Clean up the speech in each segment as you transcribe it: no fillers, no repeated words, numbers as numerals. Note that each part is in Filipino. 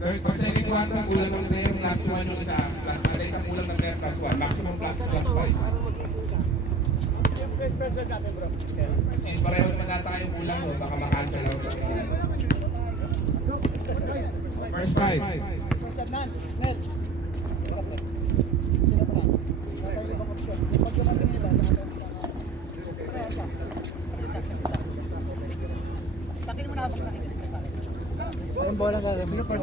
Pag second quarter, kulang ng player plus 1 yung isa. At isang kulang ng player plus 1. Maximum plus 5. Since pareho naman na tayo kulang doon, baka makancel out. First 5. Ang bola gagawin ko.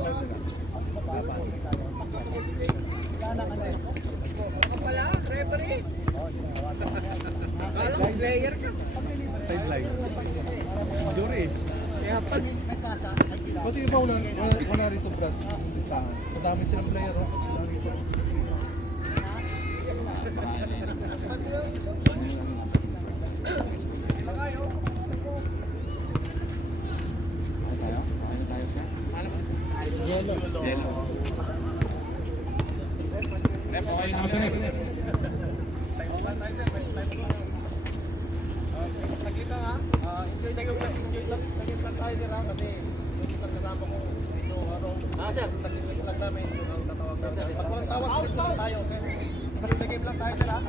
Wala, referee. Kala mo player ka. Sideline. Jury. Kaya pag Pati iba wala rito Brad. Sa dami silang player. Wala rito. Okay, number 8. sa kita nga, enjoy lang tayo sir ha, kasi yung isang kasama ko dito, sir, takinig lang namin yung tatawag namin. Pag walang tawag, dito lang tayo, okay? Enjoy the game lang tayo sir ha.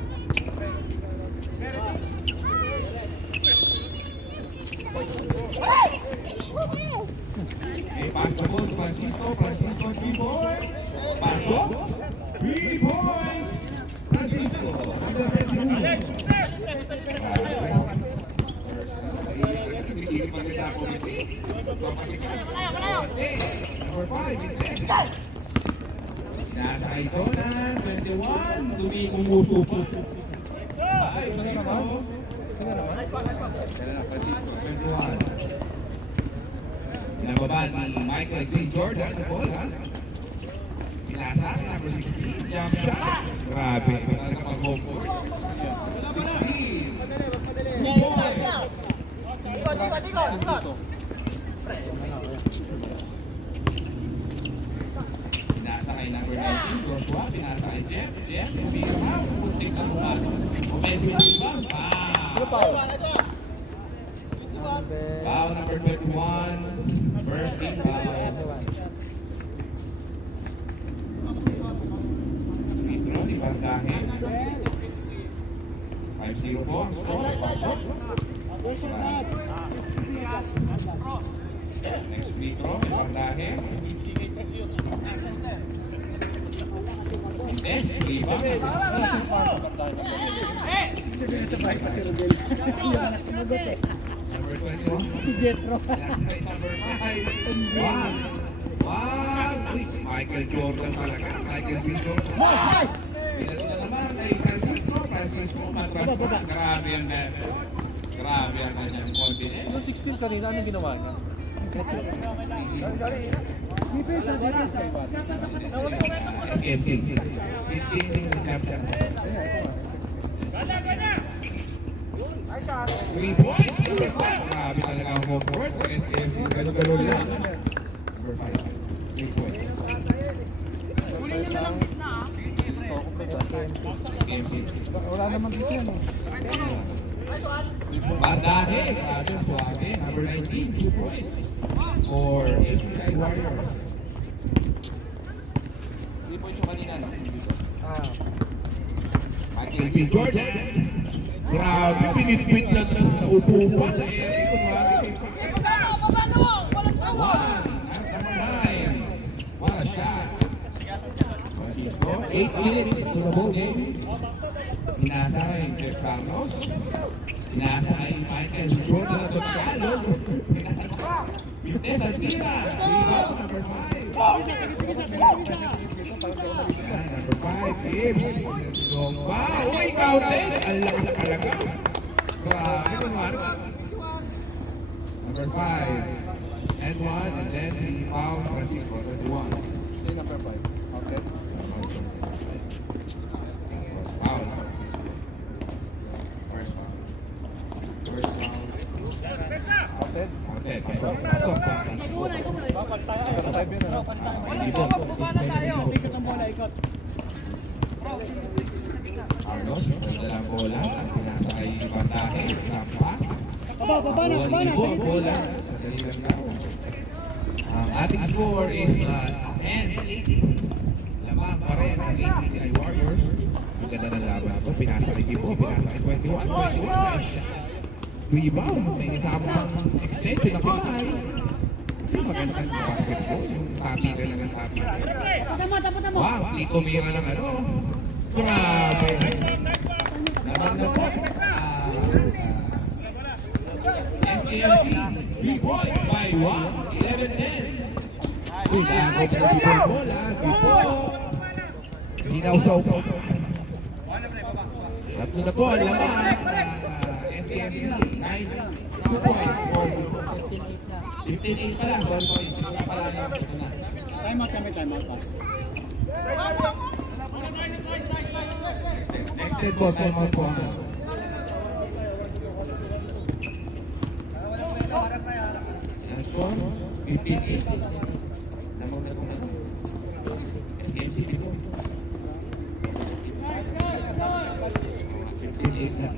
Okay, pass the ball to Francisco. Francisco, 3 points. Pasok. 3 points. Francisco. Number 22. Number 5. Nasa Itonan, 21. Tumingumuso po. 5-0. Francisco, 21. Pinababa ni Michael J. Jordan the ball, ha? Pinasa, number 16, jump shot. Grabe, talaga mag-home court. 16. Pinasa kay number 19, Joshua. Pinasa kay Jeff. Jeff, big foul. Take the ball. Offensive rebound. Foul number 21. First team foul. Free throw ni Pandahe. 5-0 po ang score. Pasok. Next free throw ni Pandahe. Indes, rebound. Sabay pa si Rodel. Yung anak sumagot eh. Number 21. Si Jetro. Number 5. Wow! Michael Jordan talaga. Michael B. Jordan. Pinalo na naman kay Francisco. Francisco matras pa. Grabe yan na. Grabe yan na yung continent. Yung 16 kanina, anong ginawa niya? SMC. 16 yung captain. 3 points. Number 5. Grabe talaga ang home court. SMC. Galo-galo yan. Number 5. 3 points. SMC. Wala naman dito yan. Bandahe. Grabe, suwabe. Number 19. 2 points. For HCI Warriors. 3 points yung kanina, no? Michael B. Jordan. Grabe, pinitpit lang ng upuan sa area. Kunwari, what a shot. 8 minutes to the ball game. Pinasa kay Jeff Carlos. Pinasa kay Michael Jordan at Tagalog. Pinasa at tira. Rebound, number 5. Number 5, Gibbs. Wow, uy, counted. Ang laki na talaga. Grabe, kunwari. Number 5. And 1, and then si Pao Francisco, 21. Yung number 5. Okay. Foul. First foul. First foul. Counted. Okay, pasok. Pasok. Sa 5 yun ano? Ikot ang bola, ikot. Carlos, dalang bola. Pinasa kay Bandahe. Pass. Baba na, baba na. Bola. Sa dalilang tao. Ang ating score is 10-8. Lamang pa rin ang ACCI Warriors. Ang ganda ng laban ito. Pinasa kay Kibo. Pinasa kay 21. 21. Nice. Rebound. May kasamang extension na kamay. Maganda ng basketball. Yung tapi ka lang ang tapi. Wow. Ito mira lang ano. Grabe. Laban na po. SKFC. 3 points by 1. 11-10. Uy, nako po si Bola. Gipo. Sinawsaw po. Tatlo na po ang laman. SKFC. 2 points. 15-8 pala. 1 point. Time out kami, time out pass. Next ball. Time out po. Ang score, 15-8. Lamang na kung ano. SKFC before. 15-8 na.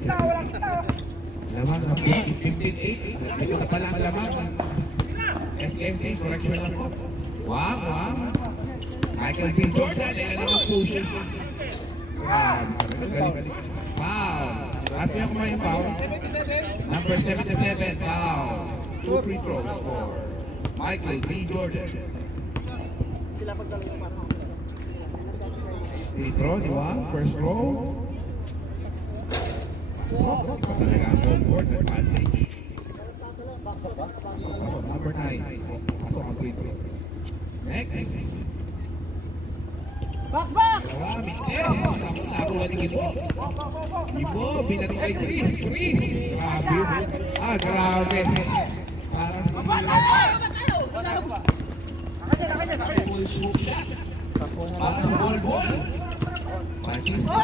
Lamang ang 15-8. Ito na pala ang lamang. SKFC, correction lang po. Wow. Michael B. Jordan, ang push. Foul. At niya kumain yung foul. Number 77, foul. 2 free throws for Michael B. Jordan. Free throw, di ba? First row. Talaga ang home court advantage. Number 9. Pasok ang free throw. Next. Back! Marami. Nakuha ni Gibo. Gibo, binati kay Chris. Grabe. Grabe. Parang full shoot shot. Parang ball. Francisco.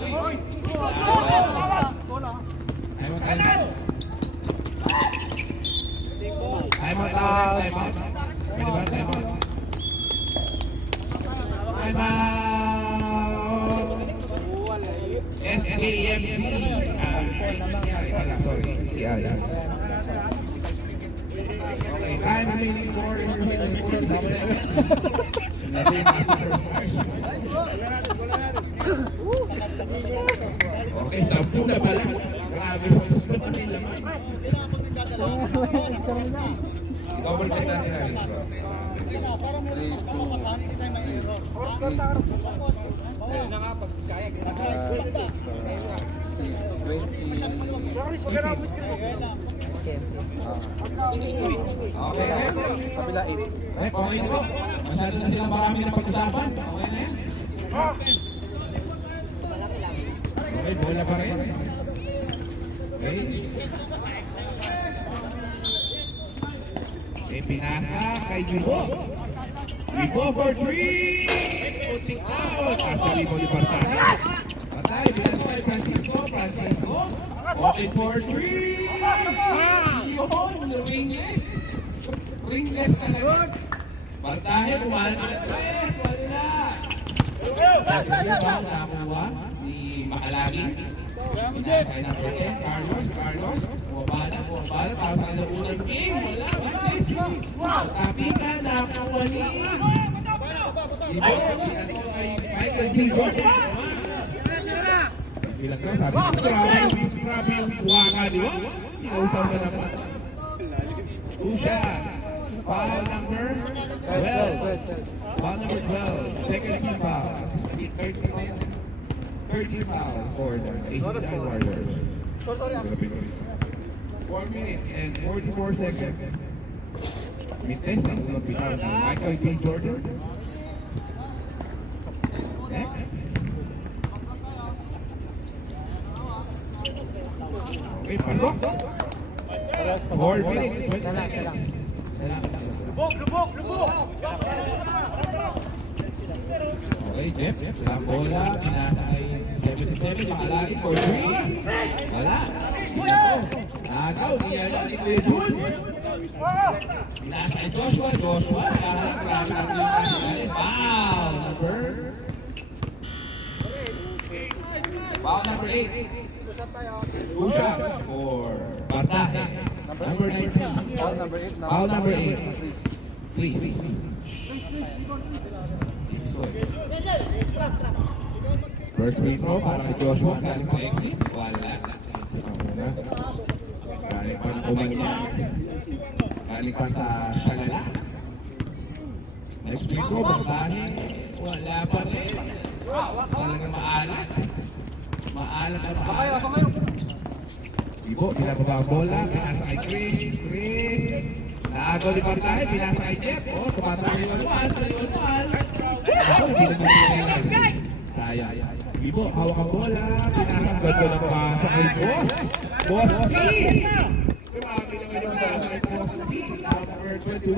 Uy. Time out. Pwede ba? Time out. SKFC. Sorry. Yeah. Okay, time remaining for Okay, 10 na pala. Grabe. Double check natin ang issue. Kabila 8. Okay na po. Masyado na silang marami na pag-usapan. Okay na yan. Okay, bola pa rin. Okay. Pinasa kay Gibo. Gibo for 3! Putting out! Actually mo ni Bartana. Patay, bilang kay Francisco. Okay for 3! Yun! Ringless talaga. Bartahe, bumahan ka na 3. Wala na. Francisco ba nakakuha ni Makalagi? Pinasa ng Bartana. Carlos. Bumabala. Para sa unang game. Wala. Tapi ka nakakuha ni Michael B. Jordan. Sila ka, sabi ko, grabe yung waka, di ba? Sinausaw na naman. Usha. Foul number 12. Foul number 12. Second team foul. 13 foul for the ACCI Warriors. 4 minutes and 44 seconds. Mites ang ulapitan ng Michael B. Jordan. Next. Okay, pasok. 4 minutes, 20 seconds. Lubog! Okay, Jeff. La bola, pinasa kay 77, makalagi for 3. Wala. Agaw, niya lang ni Kuya Jun. Pinasa kay Joshua. Grabe ang foul number. Foul number 8. 2 shots for Bartahe. Number 19. Foul number 8. Foul number 8. Please. First free throw para kay Joshua, galing pa exit. Wala. Galing pa sa Kumanya. Galing pa sa Shalala. Next free throw, Bagdahin. Wala pa rin. Talagang maalat. Maalat at maalat. Ibo, pinababa ang bola. Pinasa kay Chris. Naagaw ni Bagdahin. Pinasa kay Jeff. Oh, tumatang 3-1-1. Ako, hindi nag-realize. Sayang. Ibo, hawak ang bola. Pinakasbad ko ng pasa kay Boss. Boss P! Grabe naman yung pasa kay Boss P. Number 21, 2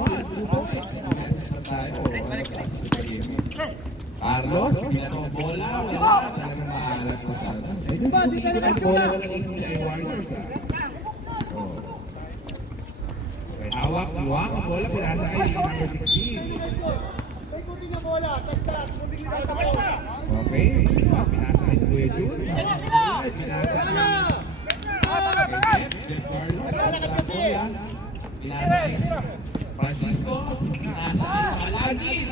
points. Carlos, pinakang bola. Wala. Talagang maalat ko sana. Eh, di ba? Di ka naman bola. Wala isang sa Warriors. Hawak, iwak ang bola. Pinasa kay number 16. Okay, pinasa kay Kuya Jun. Pinasa kay Jeff Carlos. Pinasa kay Francisco. Pinasa kay Palagin.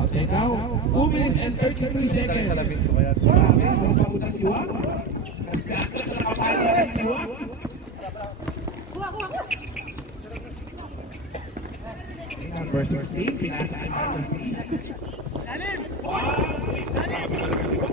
Okay, now 2 minutes and 33 seconds. Grabe, mga pabutas iwak. Nakapali ka ng iwak. Number 16, pinasa kay number 3. Wow! Grabe talaga si Wak.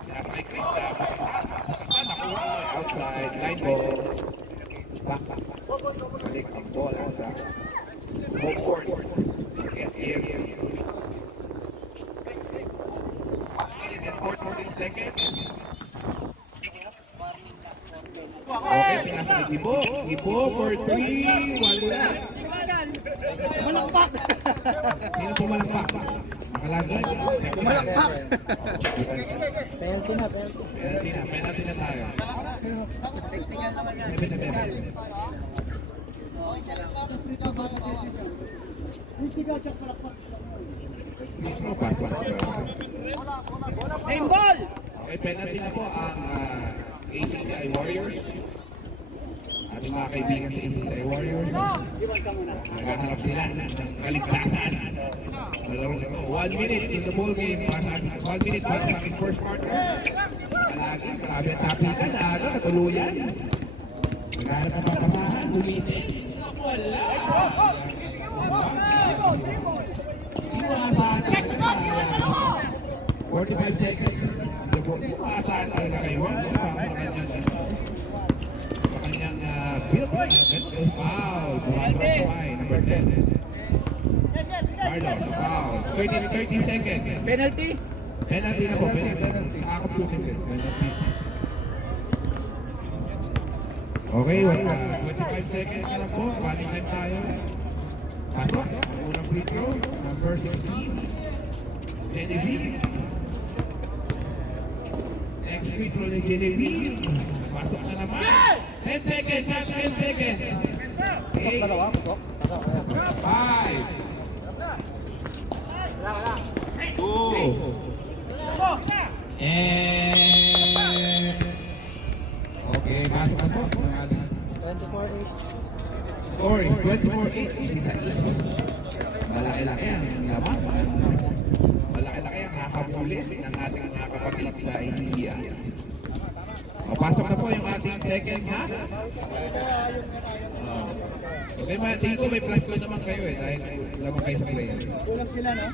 Pinasa kay Krista. Outside, line ball. Back. Balik ang bola sa home court. SEM. 14 seconds. Okay, pinasa kay Ibo. Ibo for 3. Wala. Malakpak! Sino pumalakpak? Nakalagi. Malakpak! Penalty na tayo. Same ball! Okay, penalty na po ang ACCI Warriors. Ating mga kaibigan sa ACCI Warriors. Naghahanap sila ng kaligtasan. Malaro na ito. 1 minute in the ball game. 1 minute para sa aking first quarter. Palagi, grabe at tapitan. Aga, katuluyan. Naghahanap ng papasahan. Bumitin. Wala. Iwasan. 45 seconds. Iwasan talaga kayo. Sa kanyang build. Foul. Buwasan ang kamay. Number 10. Carlos, foul. 30 seconds. Penalty? Penalty na po. Penalty. Ako shooting din. Penalty. Okay, 25 seconds na lang po. Running time tayo. Pasok. Unang free throw. Number 16. Genevieve. Next free throw ni Genevieve. Pasok na naman. 10 seconds. 10 seconds. 8. 5. 2. And okay, pasok na po. 24-8. Score is 24-8. Malaki-laki ang laman. Malaki-laki ang nakapulit ng ating mga kapatid sa ACCI. Pasok na po yung ating second half. Okay, tingin ko may plus 2 naman kayo dahil lamang kayo sa player. Kulang sila, no?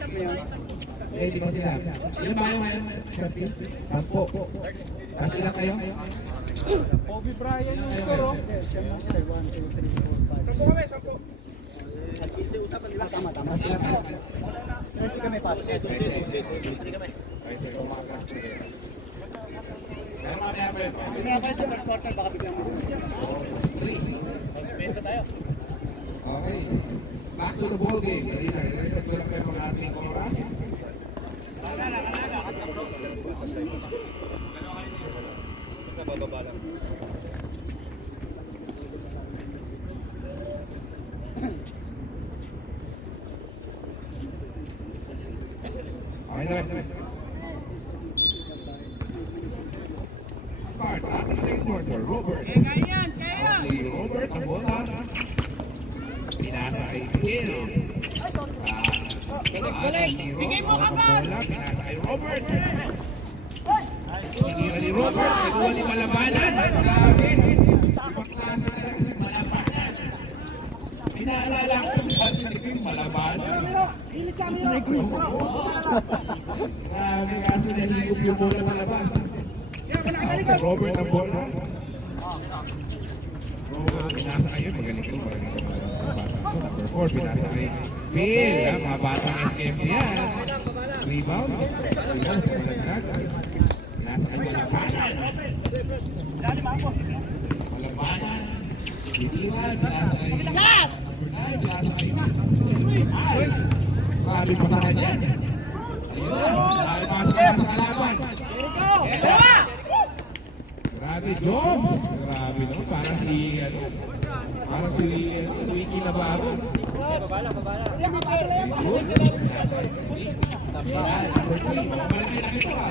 Eh, di ba sila? Ilan ba kayo ngayon? 10. Kasi lang kayo? Kobe Bryant yung score. Siyam lang sila. 1, 2, 3, 4, 5. 10 kami, 10. At kasi usapan nila. Tama. Kasi kami pa. Kaya pa sa third quarter, baka biglang mesa tayo. Okay. Back to the ball game. Reset ko lang kayo mga ating oras. Start at the second quarter, Robert. Okay, Robert ang bola. Pinasa kay Phil. Bigay mo kagad! Pinasa kay Robert. Tinira ni Robert. Nagawa ni Malabanan. Grabe. Ibang klase talaga si Malabanan. Pinaalala ko kung dati ni Phil Malabanan. Grabe kaso nahigop yung bola malabas. Robert ang bola. Robert, pinasa kayo. Magaling kayo. Number 4, pinasa kayo. Phil, mga batang SKMC yan. Rebound. Pinasa kayo. Malabanan. Malabanan. Bitiwan. Pinasa kayo. Pinasa kayo. Grabe pa sa kanya. Ayun. Grabe pa sa kalaban. Grabe, Jones! Grabe naman, parang si Ricky Navarro. Babala. Jones? Yan, number 3. Malaki na ito ah.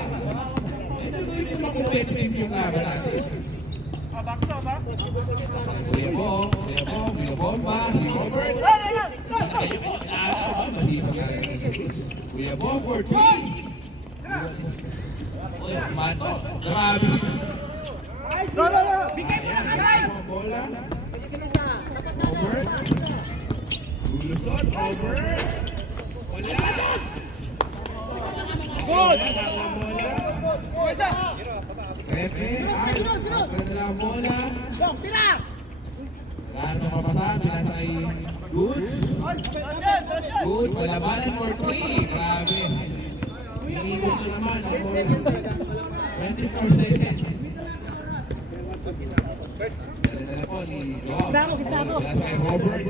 Ito yung makumpetitive yung laban natin. Kuya Bomba, si Robert. Ayun po, masipag ka rin si Chris. Kuya Bomba, 3. Uy, Mato, grabe. Bigay mo na kagay! Bola. Over. Lulusot, over. Wala. Good! Bola. Refe, out. Ganda ang bola. Lahat ng mapasa, pinasa kay Goods. Goods, malabanan for 3. Grabe. Iniikot na naman ang bola. 24 seconds. Dala po ni Rob. Pinasa kay Robert.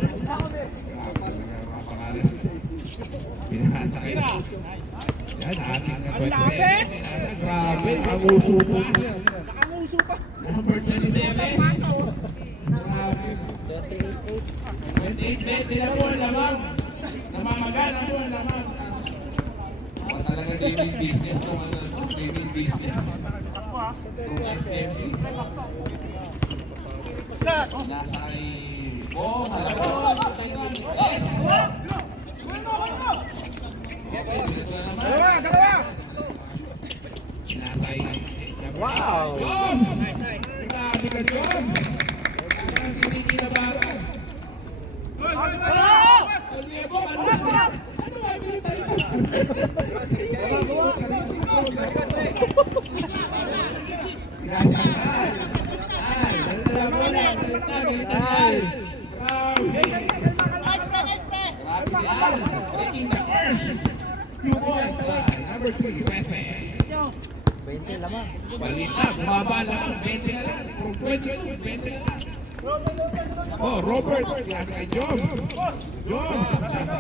Pinasa kay yan, ating na 27. Pinasa, grabe. Ang uso po niya. Number 27. Grabe. 28 na po ang lamang. Namamagana po ang lamang. Talaga gaming business kung ano. Gaming business. Kung SMC. Nasa kay Bo, Salabon, kay Yes! Okay, dito na naman. Nasa kay wow! Jobs! Grabe ka, Jobs! Ang siniki na bata. Sige, Bo, ano ba? Ano ba yung tayo? Taking the first 2 points by number 3, Pepe. 20 lamang. Balik na, bumaba lang, 20 na lang. From 20 na lang. Oh, Robert, pinasa kay Jones. Jones, pinasa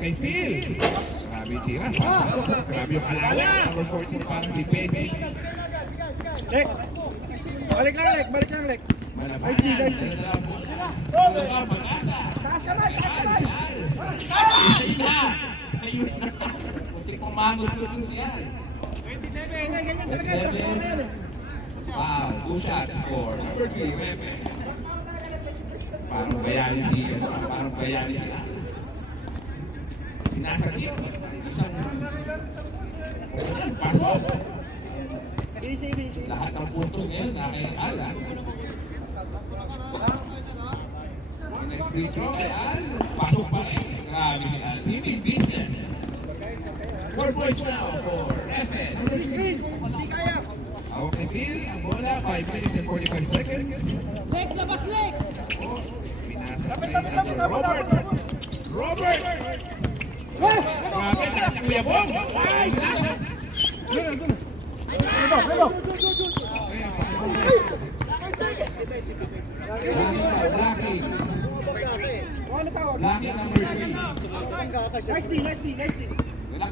kay Phil. Grabe tira, grabe yung alaga. Number 14, parang si Benji. Lek! Balik lang, Lek. Malabanan, dala mo. Dala mag-asa. Ayun na. Muntik pang mangot ko dun siya. 27. Wow, 2 shots for number 3, Repe. Parang bayani sila. Sinasagip. Isang pasok. Lahat ng puntos ngayon na kay Alan. Next free throw kay Alan. Pasok pa rin. Grabe si Alan. He made business. 4 points now for FN. Awak ni Phil. Ang bola. 5 minutes and 45 seconds. Lek, labas Lek! Pinasa kay number Robert. Robert! Grabe. Nasa Kuya Bong. Ay! Nasa. Blocking number 3. Nice D. Relax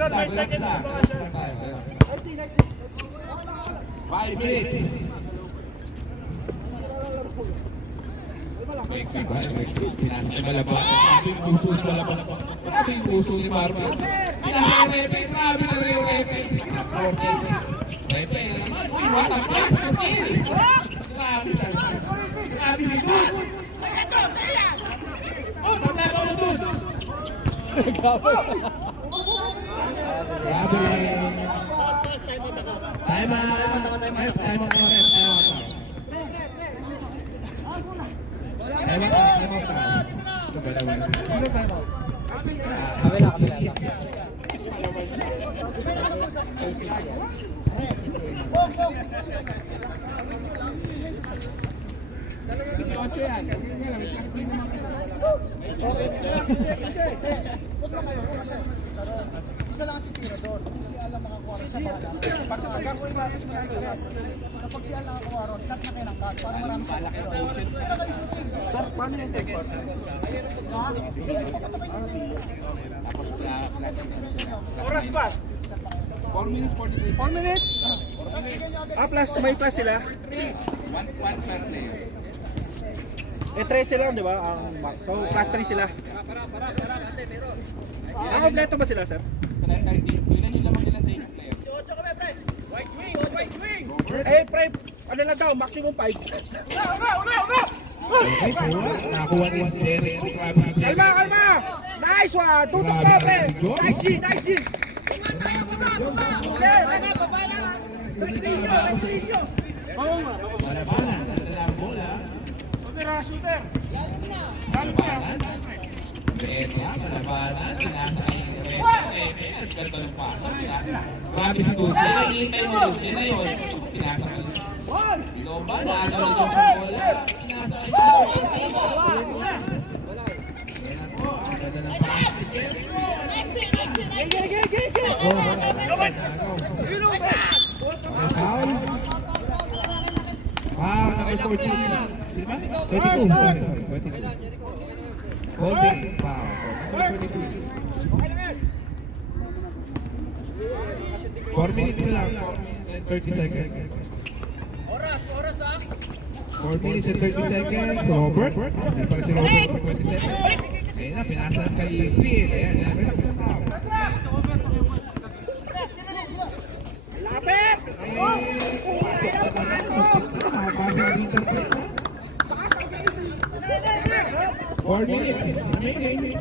lang. 5 minutes. Quick ba? Pinasa ni Malaban. Grabe yung puso ni Malaban. Grabe yung puso ni Marvin. Pinasa ni Repe. Grabe na rin yung Repe. Repe naman. Uy, what a pass for kill. Grabe talaga. Grabe si Dudes. Paglabaw na Dudes. Grabe. Time out. Isa lang ang titira doon. Kung si Alam makakuha rin sa bala. Kapag si Alam nakakuha rin, cut na kayo ng cut para marami sa bala. Sir, paano yung second? Oras pa? 4 minutes, 43. 4 minutes? Plus, may plus sila. 1 per player. 13 lang, di ba? Ang max. So, plus 3 sila. Kompleto ba sila, sir? Yun ang lamang nila sa inyo player. Pre, ano lang daw, maximum 5. Okay, nakuha ni Derek. Kalma! Nice one! Tutok mo, pre! Nice G! Malabanan, nadala ang bola. Malabanan. Besa, malabanan. Pinasa kay Repe. Ang ganda ng pasa. Pinasa. Grabe si Dulce. Nahihintay mo Dulce na yun. Pinasa kay ikaw ba? Naano rin yung bola. Pinasa kay Repe. Ang ganda ng pasa. Wow, number 14. Sino ba? 22. Sorry, 22. Holding. Wow. Number 22. 4 minutes lang. 4 minutes and 30 seconds. Oras ah. 4 minutes and 30 seconds. Robert. Hindi pala si Robert. 27. Ayun na, pinasa kay Phil. Ayan, ayan. Relax na stop. Lapit! Four minutes. Remaining.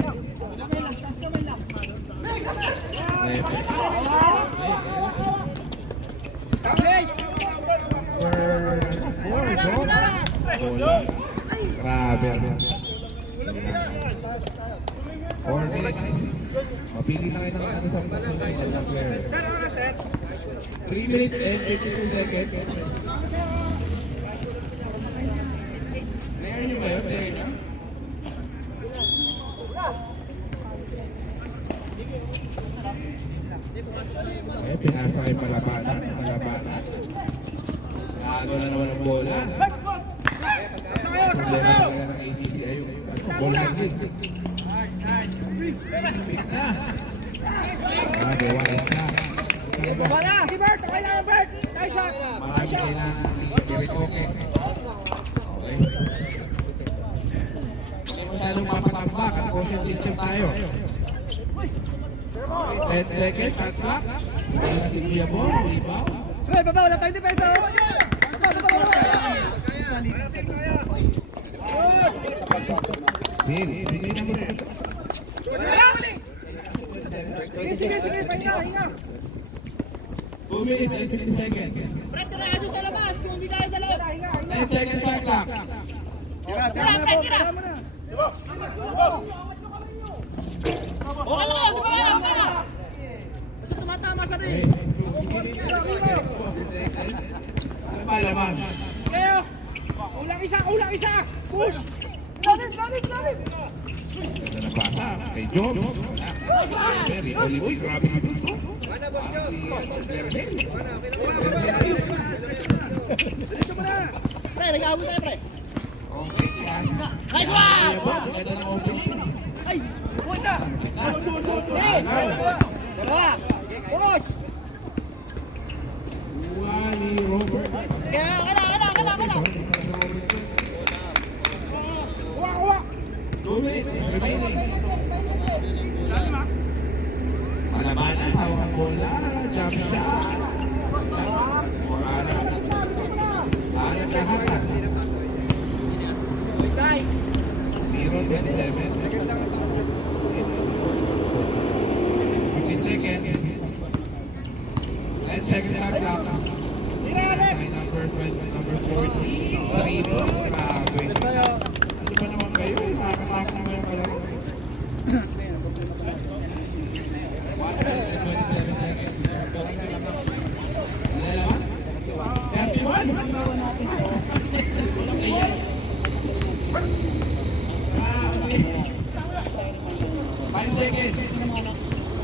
Grabe. 4 minutes. Mapili na kayo ng ano sa player. 3 minutes and 52 seconds. Player nyo ba yun? Player nyo? Eh, pinasa kayo Malabanan. Ano na naman ang bola? Problema na ng ACCI yung bola din. Pick na. Grabe, wala na. Wala! Si Bert! Okay lang, Bert! Nice shot! Marami kailangan i-direct okay. Okay. Hindi masyadong papatambak. Ang motion system tayo. 10 seconds, shot clock. Wala si Kuya Bo, rebound. Pre, baba! Wala tayong depensa! Bigay na mo rin. Sige, hinga! 2 minutes and 50 seconds. Pre, tirahan nyo sa labas kung hindi tayo sa loob. 10 seconds, shot clock. Tira mo na! Okay lang yun, di ba kaya? Basta tumatama sa rin. Ano ba laman? Kayo! Ulang isa! Push! Lalit! Ganda na pasa kay Jobs. Very Uy, grabe si Bito. Pre, nag-awin tayo, pre! Okay, yan. Nice one! Ganda ng opening. Ay! Puta! Dalawa! Push! Wally Robert. Kaya, kailangan. 2 minutes remaining. Palabanan, hawak ang bola, jump shot. Anak na harap. 0-27. 15 seconds. 10 seconds shot clock. Number 20, number 40. Marino. Grabe. Ano ba naman kayo? Nakakatakot naman yung kalaro. 27 seconds. Ilan naman? 31. Ayan. 5 seconds.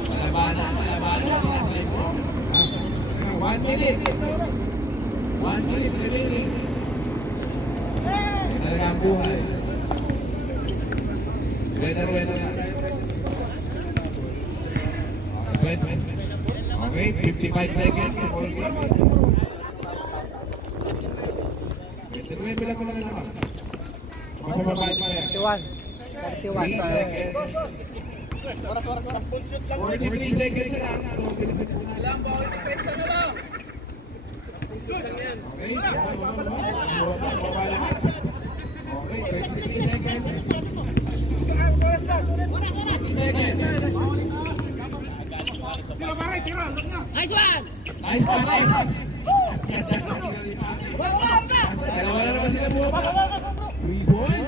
Malabanan. Pinasay mo. 1 minute. 1 minute remaining. Talaga ang buhay. Winner na. Okay, 55 seconds. Winner lang ko lang naman. Masababay pa yan. 3 seconds. 43 seconds na lang. Ilang ba? Depensa na lang. Okay. Okay, 23 seconds. 30 seconds. Nice one! Nice pare. Dalawa na naman sila buha pa. 3 boys.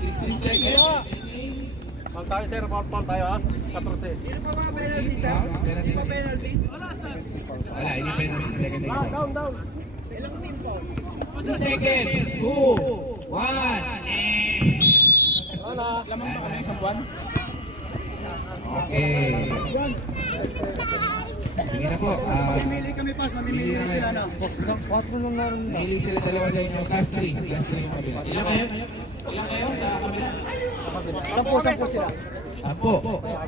16 seconds. Foul tayo sir, foul tayo ha. 14. Wala, hindi penalty. Second take. Down. 2 seconds. 2, 1, Wala. Okay. Sige na po. Mamimili kami pas, mamimili na sila na. 4 lang naroon na. Pili sila dalawa sa inyo. Class 3. Class 3 yung kabila. Ilan kayo? Ilan kayo sa kabila? 10 sila. 10.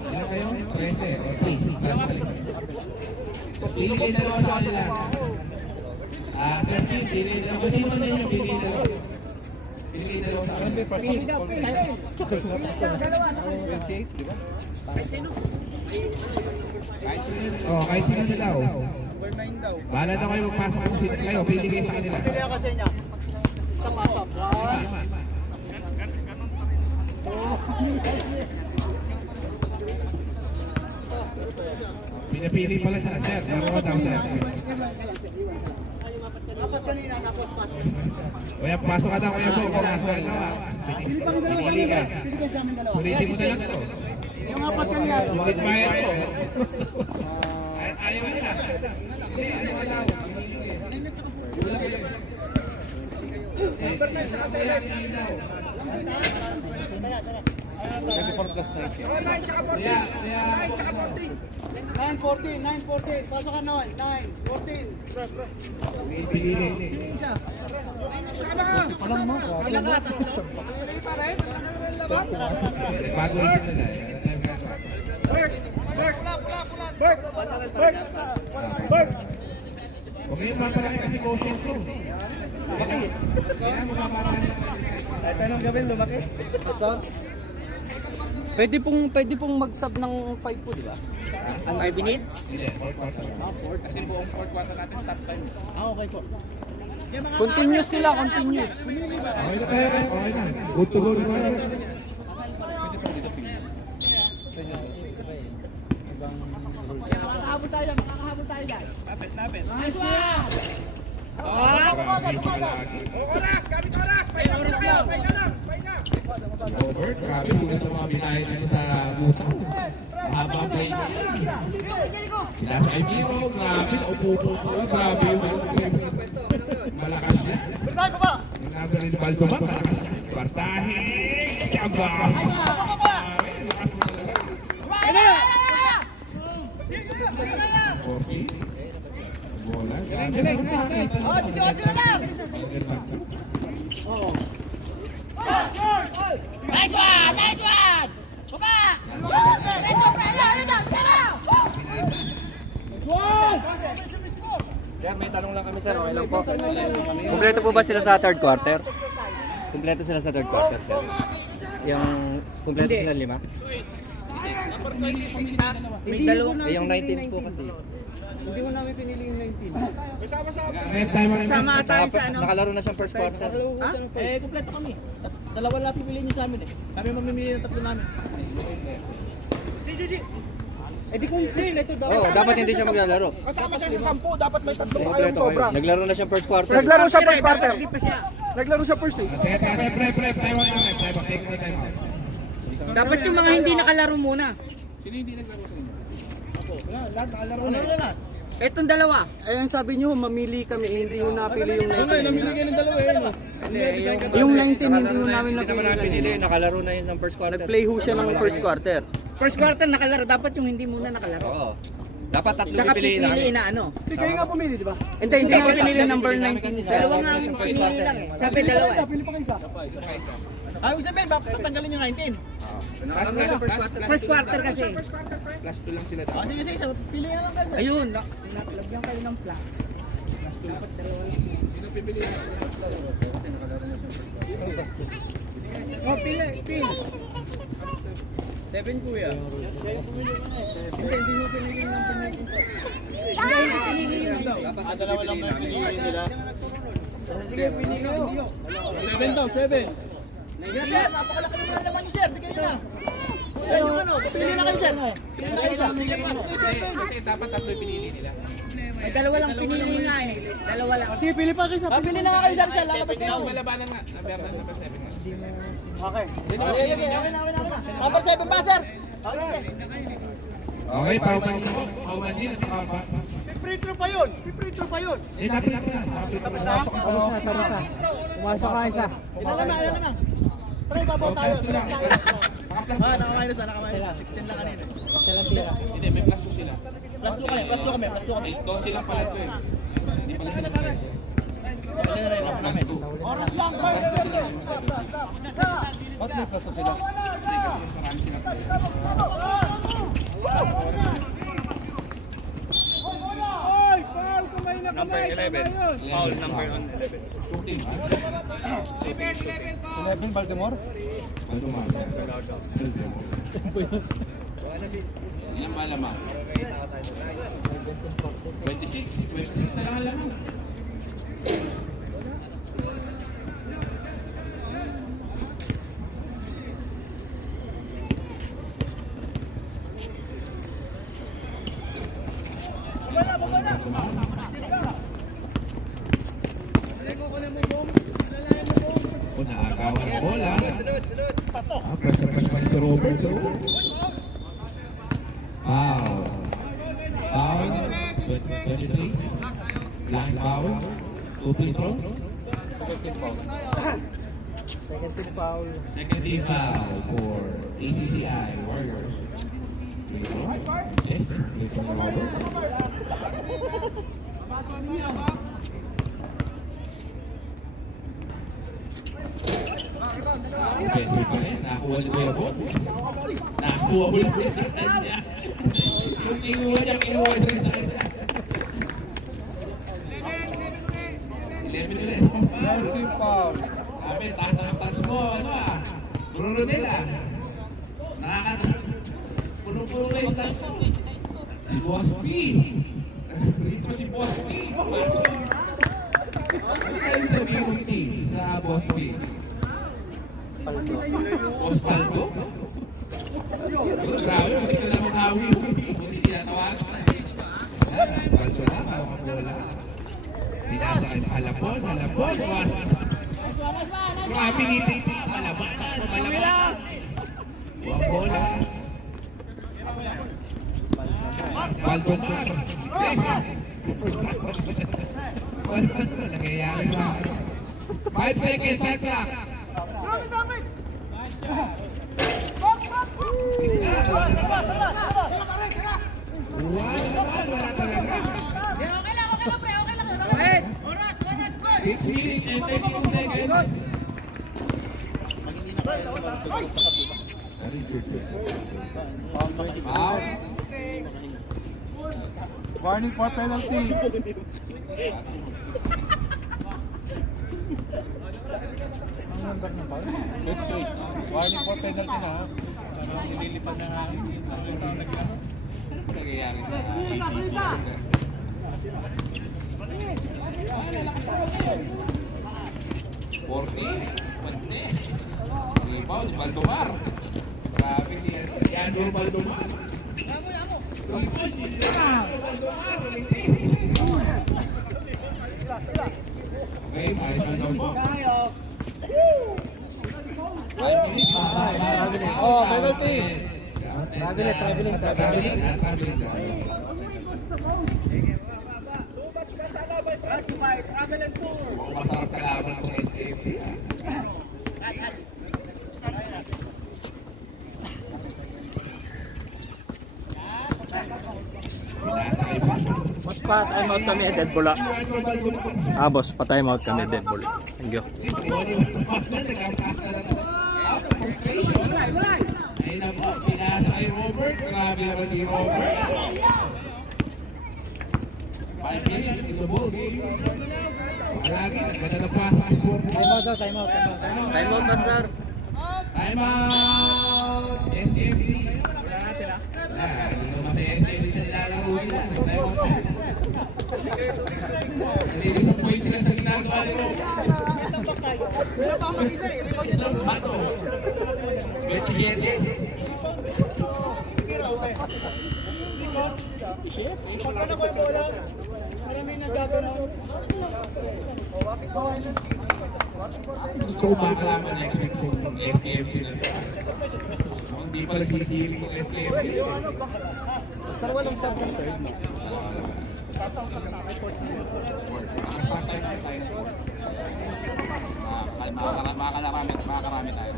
Ilan kayo? 13 o 3. Class 3. Pili kayo dalawa sa kanila. Sir Steve, pili kayo dalawa. Sino sa inyo? Pili kayo dalawa. Pili kayo dalawa sa kanila. 28, di ba? Kahit sino na daw. Number 9 daw. Bahala na kayo magpasok kung sino kayo. Pili kayo sa kanila. Pili ako sa inyo. Sa pasok. Pinapili pala siya. Sir, meron daw sir. Dapat kanina, tapos pasok. Kuya, pasok ka daw kuya po. Kung nasa ka daw. Pili pa rin dalawa sa Pili amin. ka. Pili kayo sa amin dalawa. Sulitin mo na lang to. Yung apat kanina. Sulit bayad po. Ayaw nila. Hindi, ayaw ka daw. Wala kayo. Kasi 4 plus 9 siya. 9-14. Pasok ka noon. 9-14. Pili. Isa. Alam mo? Bago rin sila na. Huwag yung maparami kasi motion ko. Bakit? Kaya mo maparami. Kahit anong gawin, lumaki. Pwede pong mag-sub ng 5 po, di ba? 5 minutes? Hindi, 4 quarter. Kasi buong 4 quarter natin stop time. Okay po. Continuous sila, continuous. Okay na tayo. Okay na. Good to go. Makakahabol tayo dyan. Lapit. Nice one! Grabe yung palagi. Oras lang. Over. Grabe. Sulit sa mga binahin nila sa butang. Mahaba ang play niya. Nasa kay Miro. Grabe. Upo-upo po. Grabe yung malakas siya. Yung number ni Baldoman. Malakas siya. Bartahe. Tiagas. Lakas mo talaga. 40. Bola. Oh, 18 lang! Nice one! Nice one! Baba! Sir, may tanong lang kami sir. Okay lang po. Kompleto po ba sila sa third quarter? Kumpleto sila sa third quarter, sir. Yung kumpleto sila 5. May dalawa. Eh, yung 19 po kasi. Hindi mo namin pinili yung 19. Red time on Sama tayo sa ano. Nakalaro na siyang first quarter. Ha? Eh, kumpleto kami. Dalawa lang pipiliin niyo sa amin eh. Kami mamimili ng tatlo namin. Eh di kung kompleto daw. Oo, dapat hindi siya maglalaro. Kasama siya sa 10, dapat may tatlong Kumpleto kayo. Naglaro na siyang first quarter. Naglaro siya first quarter. Hindi pa siya. Naglaro siya first eh. Red time on time out. Dapat yung mga hindi nakalaro muna. Ano na? Etong dalawa. Ayun sabi niyo, mamili kami, hindi mo napili yung 19. Namili kayo ng dalawa eh. Yung 19 hindi mo namin Hindi naman namin pinili. Nakalaro na yun ng first quarter. Nag-play ho siya ng first quarter. First quarter nakalaro, dapat yung hindi muna nakalaro. Oo. Dapat tatlo Tsaka pipiliin namin. pipiliin na ano. Hindi namin pinili number 19 isa. Dalawa nga ang pinili lang eh. Sabi dalawa eh. Ibig sabihin, bakit tatanggalin yung 19? First quarter kasi. Plus 2 lang sila. Sige, sige, pili na lang kayo. Ayun, lagyan kayo ng plan. Dapat dalawa lang. Oh, pili. 7 kuya. Hindi mo pinili yung number 19. Hindi pinili yung 19. Dalawa lang ba pinili nila? Sige, pinili ko. 7 daw, 7. Sir, napakalaki naman ang laman niyo, sir. Bigyan niyo na. Bigyan niyo ano. Pili na kayo, sir. Pili na kayo, sir. Kasi dapat tatlo pinili nila. May dalawa lang pinili nga eh. Dalawa lang. Sige, pili pa kayo sa. Pili na nga kayo, sir. Lalabas na ako. Malabanan nga. Nabertan number 7. Okay. Okay na. Number 7 ba, sir? Okay. Okay, pauman din. Pipritro pa yun. Eh, tapos na. Tapos na, tapos na. Pumasok ka isa. Ilan naman? Pre, babaw tayo. Nakaminus na. 16 lang kanina. Isa lang tira. Hindi, may plus 2 sila. Plus 2 kami. 12 lang pala ito eh. Hindi pala sila plus. Oras lang, pre. Ba't may plus 2 sila? Hindi, kasi mas marami sila player. Number 11. Foul number 11. 11 Baltimore. Ilang malaman? 26. 26 na lang ang laman. Naakawan ang bola. Press to Roberto. Foul. 23. Line foul. 2 free throw. Second team foul for ACCI Warriors. Yes, free throw Robert. Defensive pa rin. Nakakuha ni Kuya Bo. Nakakuha ulit niya sa kanya. Yung kinuha niya rin sa kanya. 11 ulit. Foul. Sabi, taas mo. Ano ah? Bruno Rodela. Puno-puno na yung stats mo. Si Boss P. Rito si Boss P. Pasok. Ano kayong sabihin mo sa Boss P? Osvaldo? Grabe, hindi ka na makawi. Buti tinatawagan. Balso na, parang bola. Pinasa kayo sa halapon. Grabe nitin. Malaman. Buwang bola. Baldo na. Ano nangyayari sa 5 seconds, shot clock. Six minutes and 32 seconds. Foul. Warning for penalty. number ng foul? Warning for penalty na ha. Parang nililipad na nga. Yung tao naglaro. Ano nangyayari sa ICC? 40, Martinez. Rebound, Baldomar. Grabe si Leandro Baldomar. Tuloy po si Leandro Baldomar. Okay, maayos lang daw po. 5 minutes. Oh, penalty. Traveling. Masarap kalaban ng SKFC. Mas pa-time out kami, dead ball. Boss, pa-time out kami, dead ball. Thank you. Ayun na po, pinasa kay Robert. Grabe naman si Robert. 5 minutes in the ball game. Lagi, ganda na pasa si Robert. Time out, master. Time out! SKFC. Ano naman sa SKFC sa nilalaro nila. Time out. Nalilisang sila sa ginagawa ni Robert. Ilang bato? 27? Gusto ko makalaman next week kung SKFC na ito. Hindi pa nagsisiling ng SKFC. Pero walang sub ng third mo. Makakarami tayo.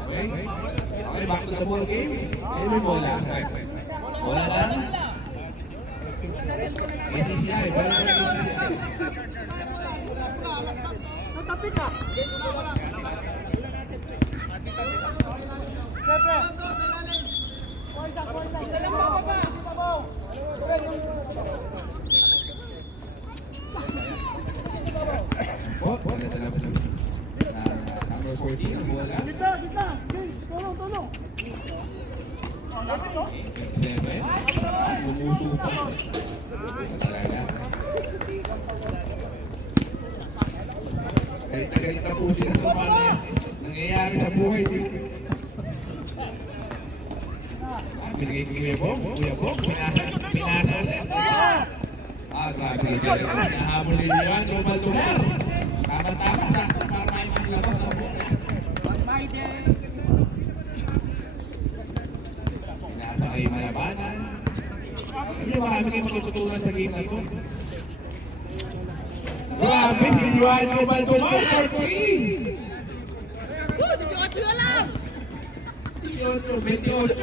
Okay? Okay, back to the ball game. Ayun may bola. Bola lang. SCCI, bola lang SCCI. Oh, bola lang. Number 14, bola. Tulong. 7. Sumusupa. Talaga. Kahit nagalit na po sila sa mga nangyayari sa buhay dito. Binigay ko Kuya Bong, pinasa ulit. Grabe. Nahabol ni Leandro Baldomar. Tama-tama sa para may maglabas ng bola. Nasa kayo malabanan. Hindi marami kayo matututunan sa game na ito. Grabe si Leandro Baldomar for 3! 18 na lang! 28.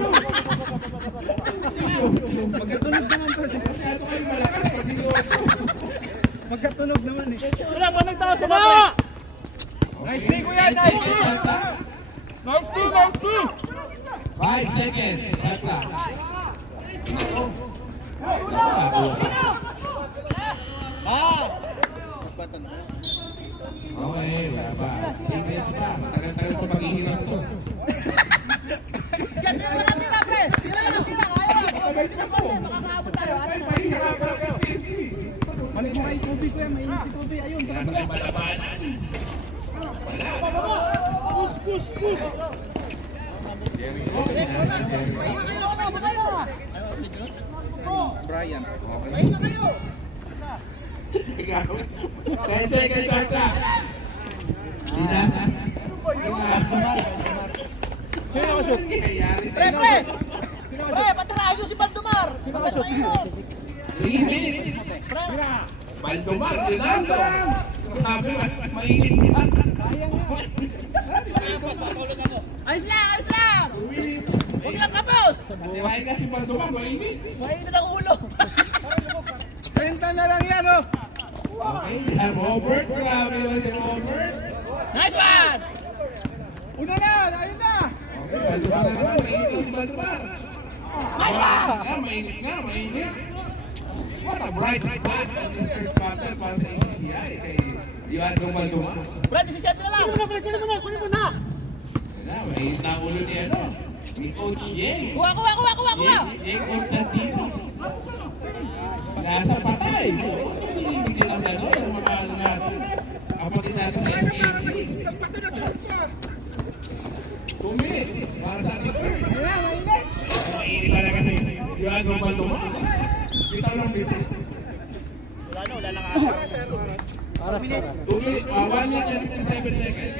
Magkatunog naman pa siya. Kaya kayo malakas pag 18. Magkatunog naman eh. Wala pa nagtawa sa baba! Nice D, kuya! Nice D! Nice D! Nice D! 5 seconds. Basta. Okay, wala pa. 3 minutes pa. Matagal-tagal pa paghihirap to. Tira, pre! Tira! Makakaabot tayo. Pahihirapan ang SKFC. Balik mo kayo tubig kuya, mainit si tubig. Ayun, Nasa kayo malabanan. Wala. Push! There we go. There we go. Brian. Ikaw. 10 seconds shot na. Sina? Sino nakashoot? Nangyayari sa inyo. Pre, patirahin nyo si Baldomar! 3 minutes. Baldomar, Leandro. Sabi mo, mainit yan. Ayos lang! Huwag lang kapos! Tirahin ka si Baldomar, mainit. Mainit ang ulo! 30 na lang yan oh! Okay, Robert. Grabe naman si Robert. Nice one! Una na! Ayun na! Okay, Baldomar na naman. Mainit si Baldomar. Mainit nga. What a bright spot on this first quarter para sa SCCI kay Leandro Malduma. Brad, 17 na lang. Kunin mo na. Mahirap na ang ulo ni ano. Ni Coach Yeng. Kuha. Yeng Constantino. Nasa patay. Hindi lang gano'n ang mga ano natin. Kapatid natin sa SKC. 2 minutes. Para sa ating third. Mainit talaga sa Leandro Malduma. Kita lang dito. Wala lang Aras. 2 minutes. 1 minute and 57 seconds.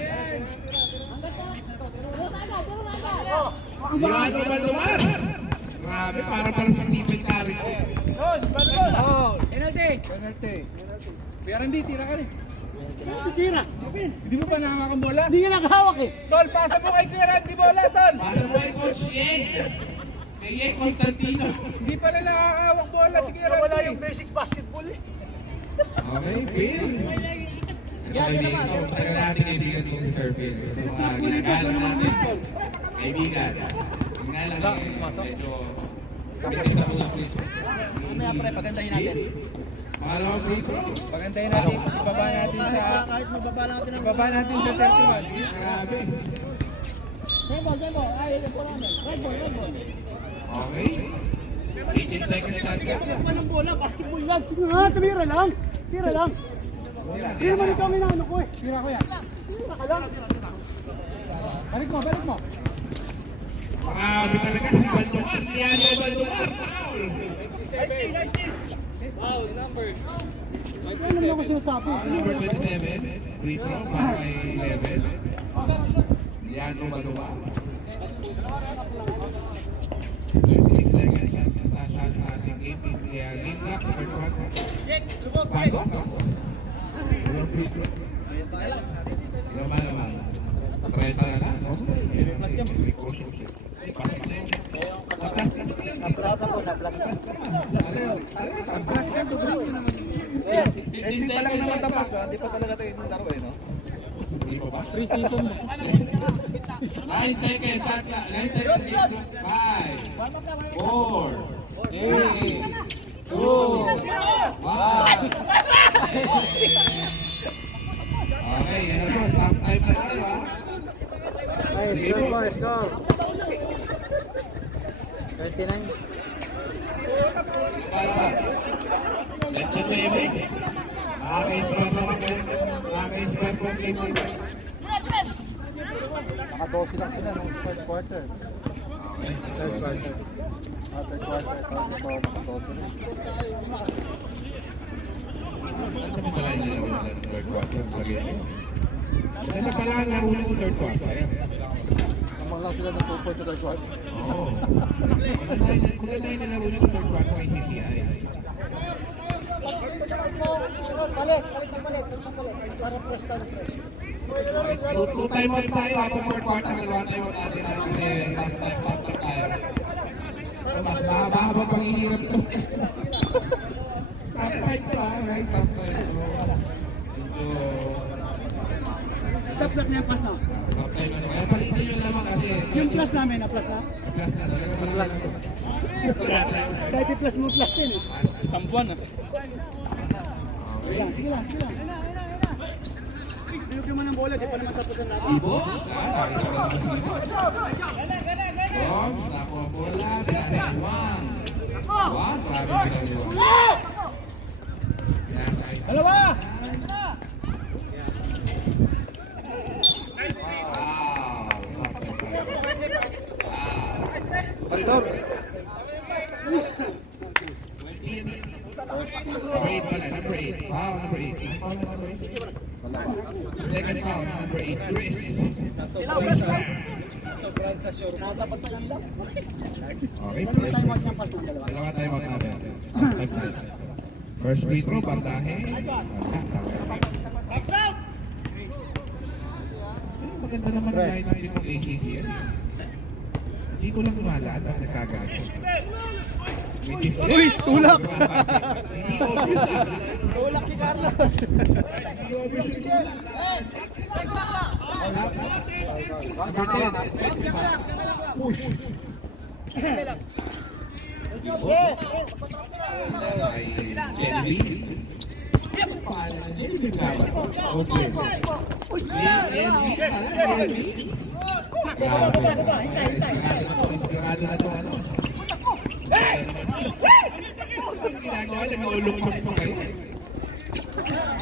Leandro Maldumar! Grabe, para sa Stephen Curry ko. Penalty. Pero hindi, tira ka rin. Tira. Hindi mo pa nakakang bola? Hindi nga nakahawak eh. Tol, pasa mo kay Kuya Randy bola, Tol! Para mo kay Coach Yeng. Kay Yeng Constantino. Hindi pa na nakakahawak bola si Kuya Wala Randy. yung basic basketball eh. Okay, Phil. Kaibigan, tagal natin kaibigan ko si Sir Phil. Sa mga ginagalang natin. Kaibigan. Nga lang medyo kapit sa mga free throw. Mamaya pre, pagandahin natin. Pangalawang free throw. Pagandahin natin, ibaba natin sa... Kahit mababa natin ang... Ibaba natin sa 31. Grabe. Okay. 18 seconds shot clock. Walang bola, basketball lang. Sige nga, tumira lang. Tira lang. Hindi naman ikaw minano ko eh. Tira ko yan. Tira ka lang. Balik mo. Grabe talaga si Baldumar. Leandro Baldumar. Foul. Ano naman ako sinasabi? Number 27. Free throw para kay 11. Leandro Baldumar. 36 seconds sa shot natin. Game clock sa first one. Pasok. Walang free throw. Naman. 30 na lang. Hindi pa lang naman tapos, hindi pa talaga tayo yung laro eh, no? 3 season mo. 9 seconds shot clock. 9 seconds. 5, 4, 3, 2, 1. Okay, ano to? Stop time na tayo, ha? Score. 39. Para pa. Ito na yun. Nakaka-inspire pa ako. Nakaka-inspire pa ako. Naka-12 lang sila nung third quarter. Third quarter. Third quarter. Ito, naka-12 na. Ano mo pala yung third quarter? Ano pala ang laro ng third quarter? Naman lang sila ng 2 points sa third quarter. Oo. Maganda yung laro ng third quarter ay CCI. Palit. Para plus down fresh. Two timeouts tayo after third quarter. Dalawa timeout natin kasi stop tayo. Mas mahaba pang ihirap ito. Stop time ito ha. Stop time. Medyo... Stop clock na yung pass na. Stop time ano. Kaya palitin nyo naman kasi... Yung plus namin, na-plus na. Plus na. Talaga pala plus. Kahit i-plus mo, plus din eh. Isang buwan ah. Sige lang. Bilog naman ang bola, di pa naman tapos ang laban. Ibo? Bombs, nakuha bola. Pinasa Juan. Juan, grabe pinaniwan. Dalawa! Pastor! Number 8. Foul number 8. Second foul, number 8. Chris. Natapat sa kanila. Okay, Dalawa time out yung pass ng dalawa. dalawa tayo natin. First free throw, bantahe. Maganda naman ang line ng itong ACC. Hindi ko lang malaan ang nagkagato. Uy, tulak! Hindi obvious ah. Tulak si Carlos! Hindi obvious yung tulak. Push. Ay, Kelvin. Okay. Inspirado na ito, ano? Ginagawa, nag-ulungkos mo kayo.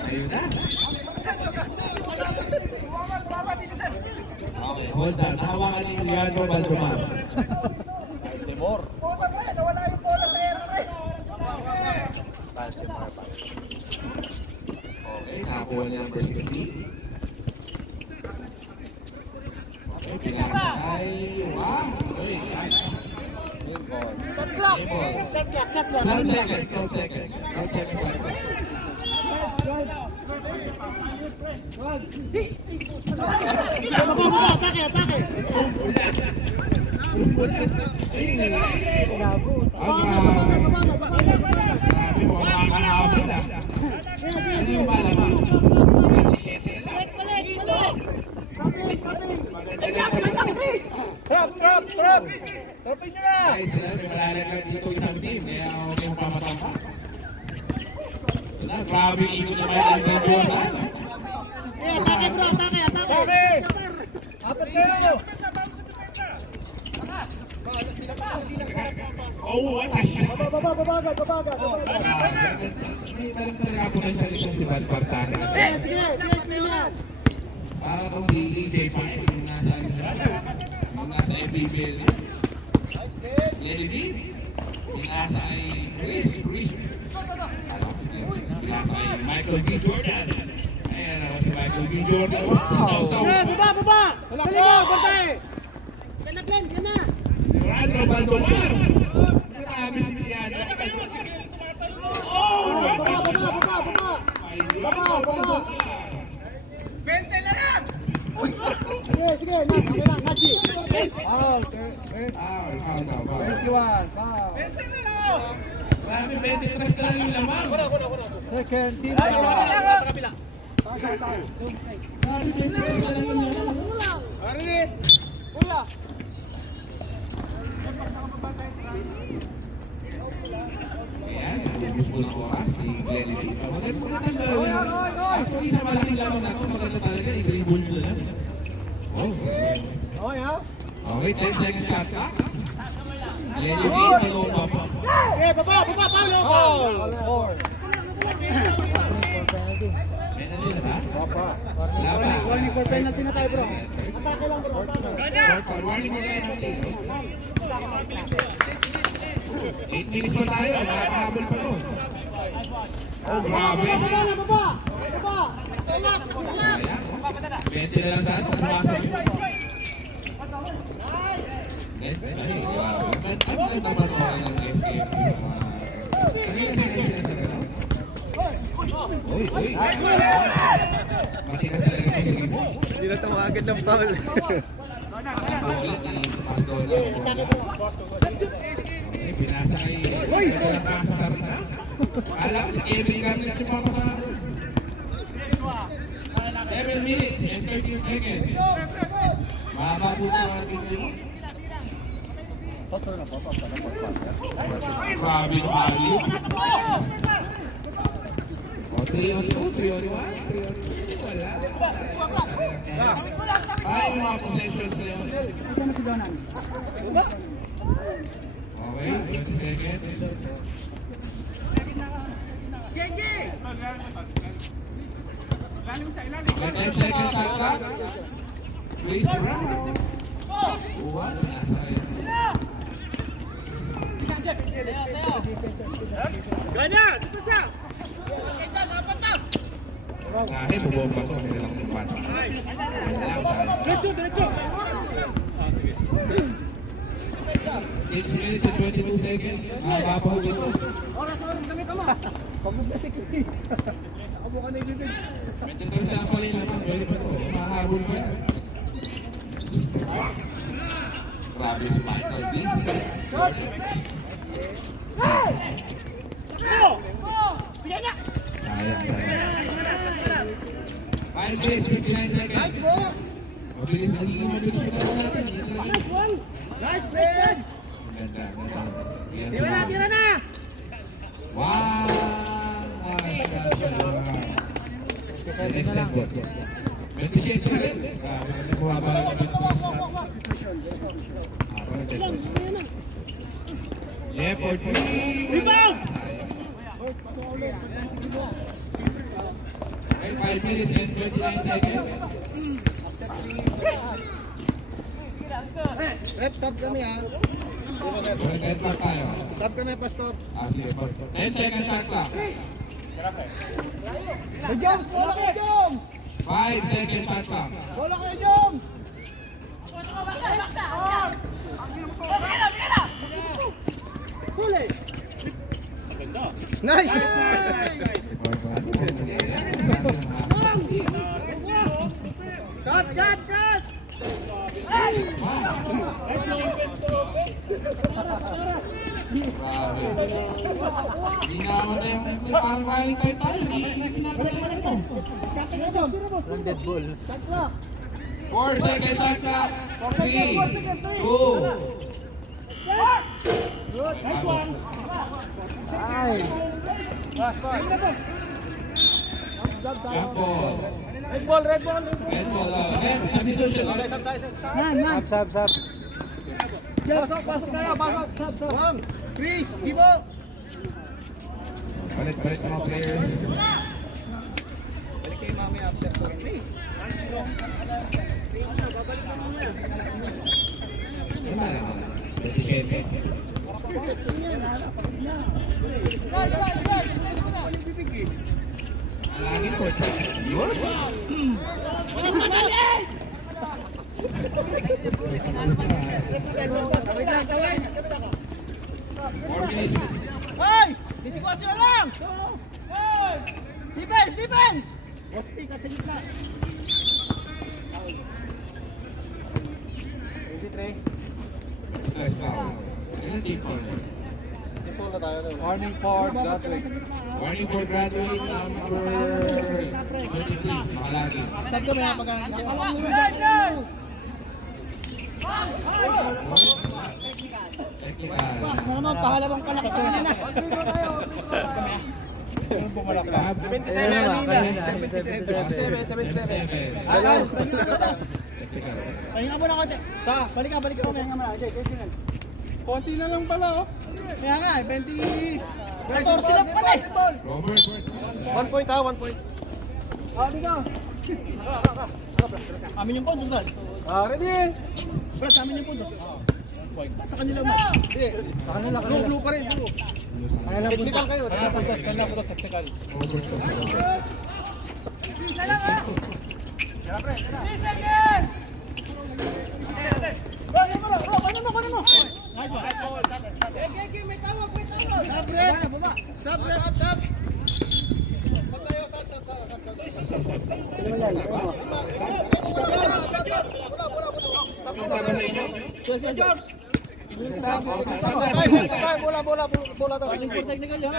Ayun na. Okay, hold on. Hawakan ni Leandro Baldomar. Baltimore. Okay, nakakuha niya number 60. Okay, pinasa ay... Wow! Okay, nice. Shot clock. Shot clock, shot clock. 12 seconds, 12 seconds. 12 seconds left. Atake, atake. Grabe mo, makakahabol ah. Ano yung bala mo? 27 na lang. Maganda lang sa mga. Tropin nyo na! Ay, sila, may malalagay dito isang team. Kaya ako may pamatang pa. Wala, grabe ikot naman ang video na. Atake bro, atake, atake. Apat kayo! Oh, what a shot! Babaga. May parang talaga ako na sa lisang si Bad Partana. Sige, Pinas. Parang kung si EJ pa yung nasa FBBL niya. Lenny, yung nasa ay Chris. Yung nasa ay Michael B. Jordan. Ayan ako si Michael B. Jordan. Baba. Dali mo, bantay. Yan na. Leandro Baldomar. Grabe si Leandro. Oh! Baba. 20 na lang. Sige, okay lang, Haji. Foul. 21. Foul. Grabe, 23 na lang yung lamang. Second team. Kabila. Grabe, 23 na lang yung lamang. Ayan, nabibis mo ng oras si Glenn Lee. Maganda gawin. Actually, sa malaking lamang na ito, maganda talaga. I-dribble nyo lang. Okay, 10 seconds shot clock. Glenn Lee, tinumpa pa. Baba, Paulo. May na sila ba? Papa. Warning for penalty na tayo, bro. Atake lang, bro. Warning mo kayo natin. 8 minutes pa tayo, makakahabol pa to. Oh, grabe. Baba. Ayan. 20 na lang sa ano, pumasok yun. Ay, grabe. Ang ganda naman ko ng FKF. Uy. Mati na talaga may sige mo. Hindi na tawagan ng foul. Pinasa kay nagkakasa ka rin ha? Alam si Kevin Garnett yung papasara. 7 minutes and 13 seconds. Makabuti ang ating nyo. Grabe yung value. O, 3 on 2, 3 on 1, 3 on 2. Wala. Ay, yung mga possessions na yun. Okay, 20 seconds. Okay, 10 seconds shot clock. Chris Brown. Uwan, nasa kayo. Kahit bubomba to, hindi lang kumpan. Diretso. 6 minutes and 22 seconds. Nakakapahugin to. Medyo ito sa pali naman, pwede pa to. Mahabol pa yan. Grabe si Michael B. Sayang. 5 minutes, 59 seconds. Mabilis siya ka natin. Nice, man. Ganda. Tira na. Wow! Dennis Edward. 27 na rin. Nakuha ba lang ang yeah, for 3. Rebound! 5 minutes and 29 seconds. Rep, sub kami ha. Red flag tayo. Sub kami, Pastor. Sige. 10 seconds shot clock. Hey, Jom! Bola kayo, Jom! 5 seconds shot clock. Bola kayo, Jom! Nice! Cut, cut, cut! Hindi nga naman na yung parang rally tayo tayo. Hindi pinapalala ko. Walang dead ball. 4 seconds shot clock. 3, 2. Jump ball. Red ball, red ball. Red ball. Substitution. Sub, sub. Pasok, pasok tayo, pasok. Bang! Chris, Ibo! Balik mga players. Balik kayo mamaya after to. Alangin ko. Yun. Tawid lang, tawid! 4 minutes. Hoy! Disikuasyon lang! Defense, defense! SP, kasi gitna. Nice foul. Ilan team foul? Warning for Gatwick. Warning for graduate number 23. Makalagi. Sub kami ha, pag-anak. Technical. Naman, pahalabang palakpak niya na. Sub. 77. Alam. Technical. Pahinga mo na konti. Balik ka, balik ka. Pahinga mo na. Konti na lang pala, oh. Kaya nga, 20... 14 lang pala eh. Robert. 1 point, 1 point. Ano na? Amin yung puntos, Brad. Ready? Brad, sa amin yung puntos. Sa kanila man. Sige. Blue pa rin, blue. Technical kayo, technical. Technical. Bola to. Technical yun.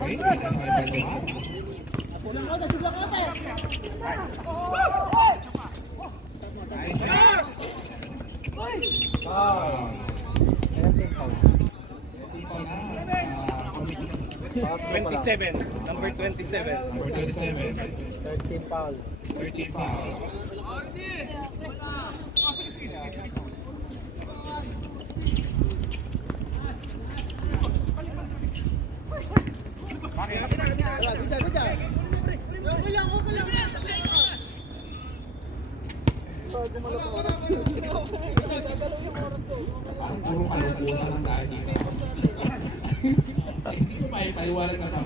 Okay. Number 27. Number 27. 13 foul. 13 foul. Parang puro kalungkutan lang tayo dito. Hindi ko maipaliwanag na sa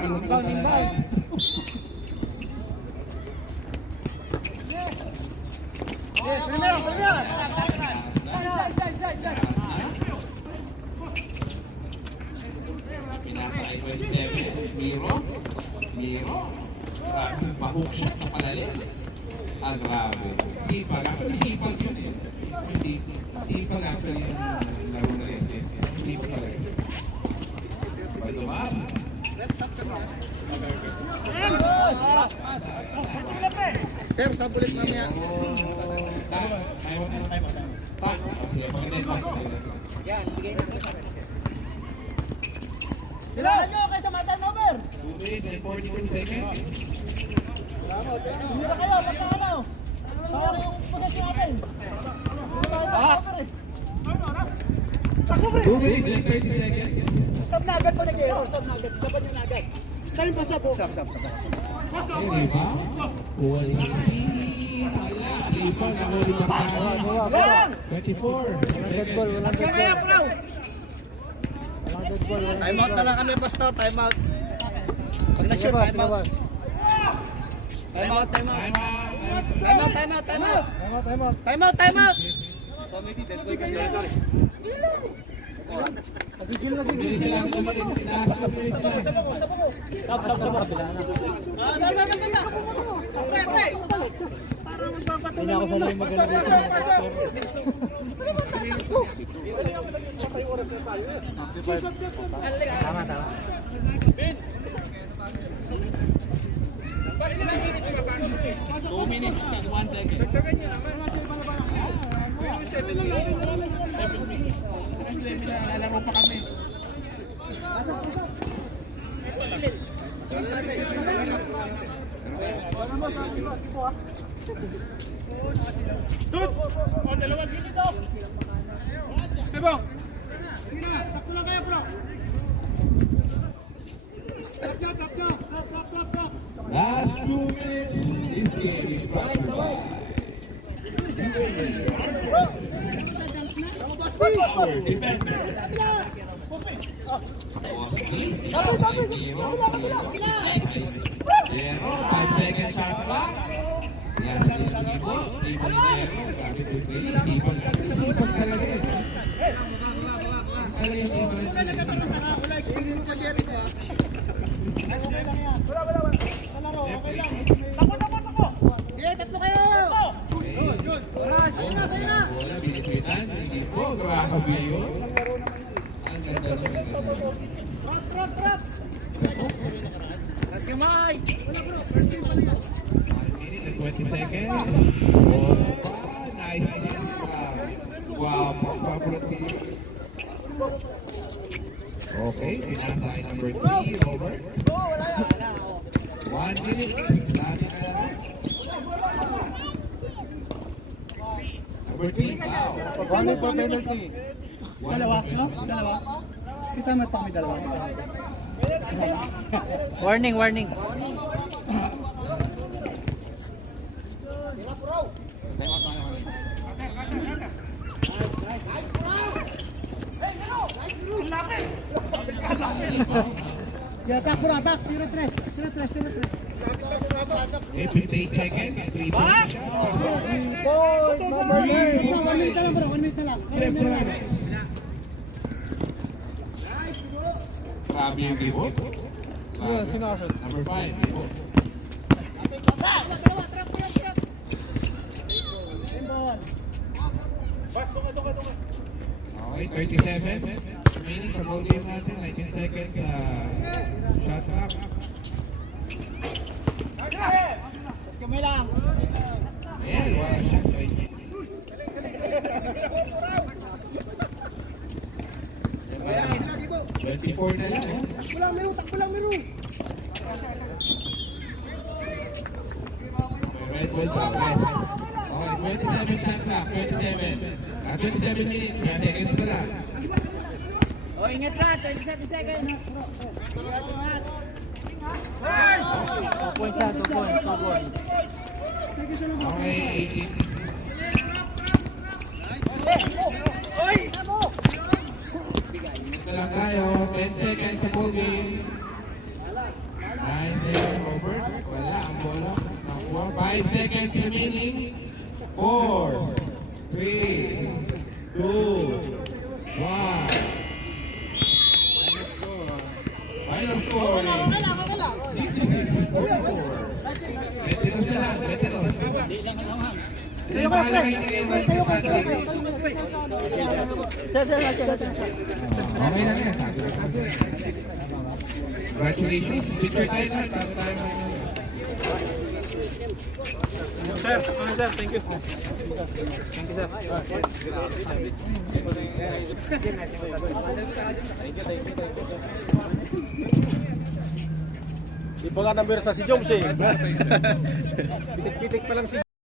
kalungkutan lang tayo. Pinasa ay 27. Miro. Grabe, pa-hook shot sa palalim. Grabe. Sipag. Actually, sipag yun eh. Sipag actually yung laro na rin. Sipag talaga. Pagdumab. Sir, sa bulit mamaya. Pa. Sige, maganda yung pa. Bilangan nyo kaysa ma-turnover. 2 minutes and 42 seconds. Hindi na kayo, basta ano. Sayang yung possession natin. Two minutes and 30 seconds. Sab na agad pa nag-ero, sab na agad. Saban nyo na agad. Dahil pa sabo. Okay, Riva. Kuha ni Sisi. Wala. Riva, nahuli pa pa. 24. Mas kaya kaya, bro. Time out na lang kami, Pastor. Time out. Pag na-shoot, time out. Time out, time out. Time out. Time out, time out, time out. Time out, time out. Bilis lang, bilis. Sinasa ka, bilis lang. Hindi ako sanay magaling dito. Tama. 2 minutes and 1 second. Lalaro pa kami. Last 2 minutes. This game is brought to you by our defender. Zero, 5 seconds shot clock. Yan sa Nero. Table ni Nero. Gamit si Chris. Sipag natin. Sipag talaga yun. Talaga yung sipag na sipag. Tatlo kayo! Bola, binisitan. Hindi po. Grabe yun. Ang ganda ng ganda. Las kamay! 1 minute and 20 seconds. Oh, nice hit. Wow, papapulat. Okay, pinasa ay number 3, Robert. 1 minute. Sabi ka na. Number 3, foul. One for penalty. Dalawa, no? Dalawa. Kita mo pa kami dalawa. Warning, warning. Ya, atak, pura atak. Tira tres. 58 seconds. 3 points. Boy, number 9. 1 minute lang, bro. 1 minute lang. Jeff Flores. Grabe yung gibo. Number 5, gibo. Okay, 37. Remaining sa ball game natin, 19 seconds sa shot clock. Mas kamay lang. Ayan, wala shot. 24 na lang. Takbo lang, meron. Red ball pa. Okay, 27 shot clock. 27. 27 minutes. 10 seconds pa lang. Oh, ingat ka. 27 seconds. 2 points yan, 2 points. Okay, 18. Ito lang tayo. 10 seconds sa ball game. 9 seconds, Robert. Wala ang bola. 5 seconds remaining. 4, 3, 2, 1. Final score is 66-44. Veterans na lang, veterans. Hindi na mahalaga yung game. Okay lang yan. Congratulations. Picture tayo na. Tayo tayo. Sir, sir, thank you. Thank you, sir. Di pa nga number sa si Joms eh. Pitik-pitik pa lang si